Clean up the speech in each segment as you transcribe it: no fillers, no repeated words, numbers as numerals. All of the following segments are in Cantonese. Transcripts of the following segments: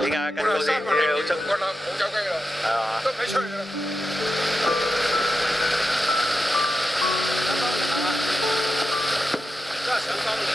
點解跟到啲嘢好出骨啦？冇走雞啦，係嘛？都俾出去啦。都係想當年。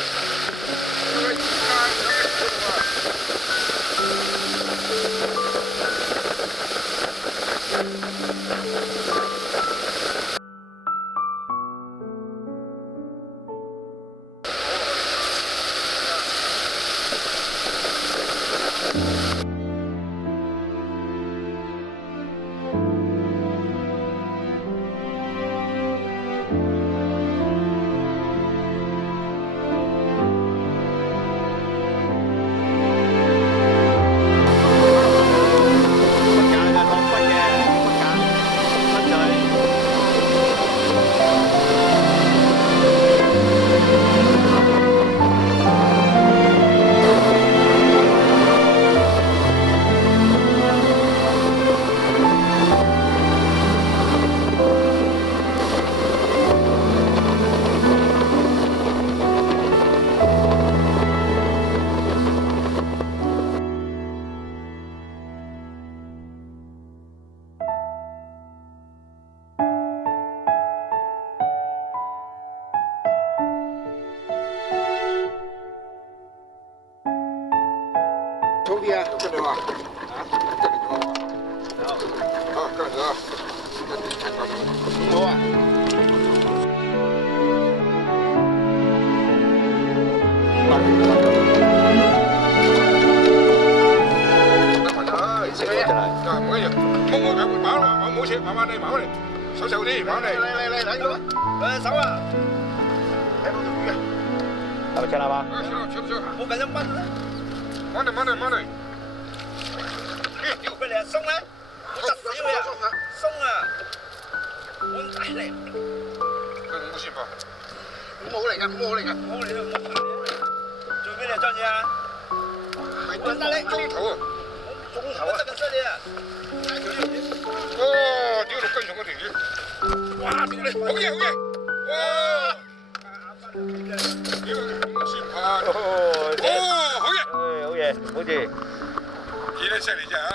抽的啊，跟着吧，啊，跟着吧，好，跟着啊，有啊。食咗真係，唔緊要，摸緊會跑啦，冇事，慢慢嚟，慢慢嚟，手手啲，慢慢嚟，嚟，睇到，手啊，睇到條魚啊，係咪出啦嘛？出，冇緊一蚊啦，慢嚟，屌俾你啊，鬆咧，我窒死佢啊，鬆啊，我大力，冇事吧？冇嚟㗎，冇嚟都冇做咩你裝嘢啊？係裝得你，中頭啊！中頭啊，得咁犀利啊！哦，屌六斤重嗰條魚，哇，屌你，好嘢，哇！屌咁先怕，哦，好嘢，好嘢，好似幾多犀利啫啊！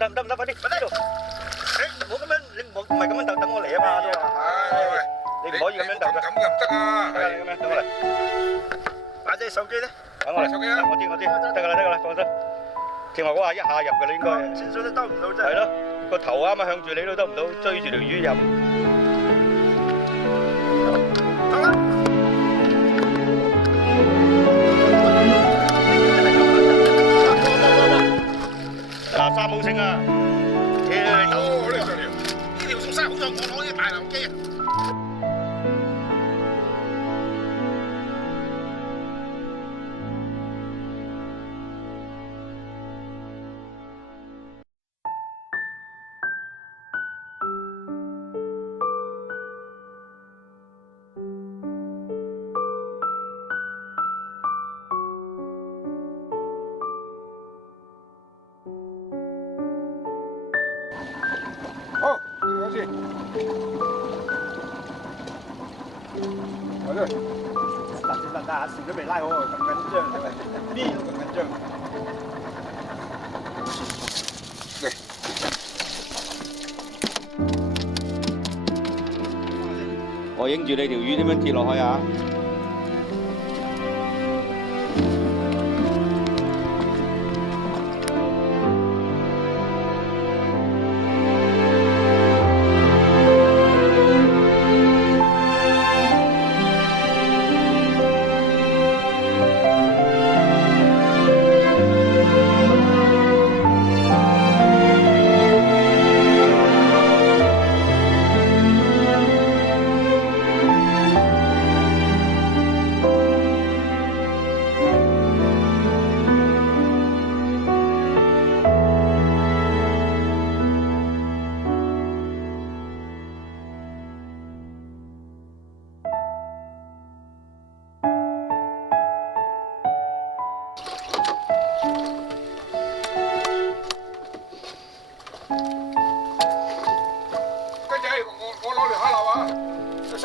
得，快啲，快啲！唔好咁樣，你唔係咁樣等我嚟啊嘛，都話。你唔可以咁樣等㗎。咁又唔得啊！係咁樣，等我嚟。擺隻手機咧。等我嚟。手機啊！我知，得㗎啦，放心。正話嗰下一下入㗎啦，應該。線水都兜唔到真係。係咯，個頭啱啱向住你都兜唔到，追住條魚飲。嗱，三毫升啊！哦，呢條呢條送山好在我攞啲大流機啊！好，我先。好的。得，線都未拉好啊，咁緊張，呢都咁緊張。嚟。我影住你條魚點樣跌落去啊！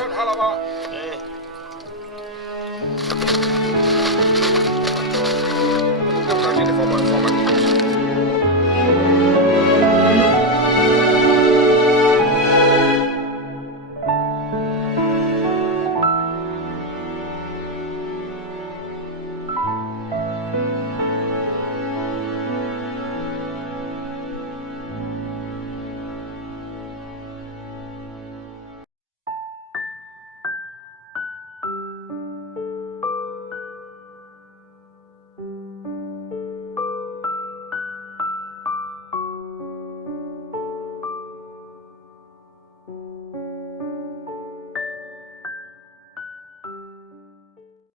上他了吧？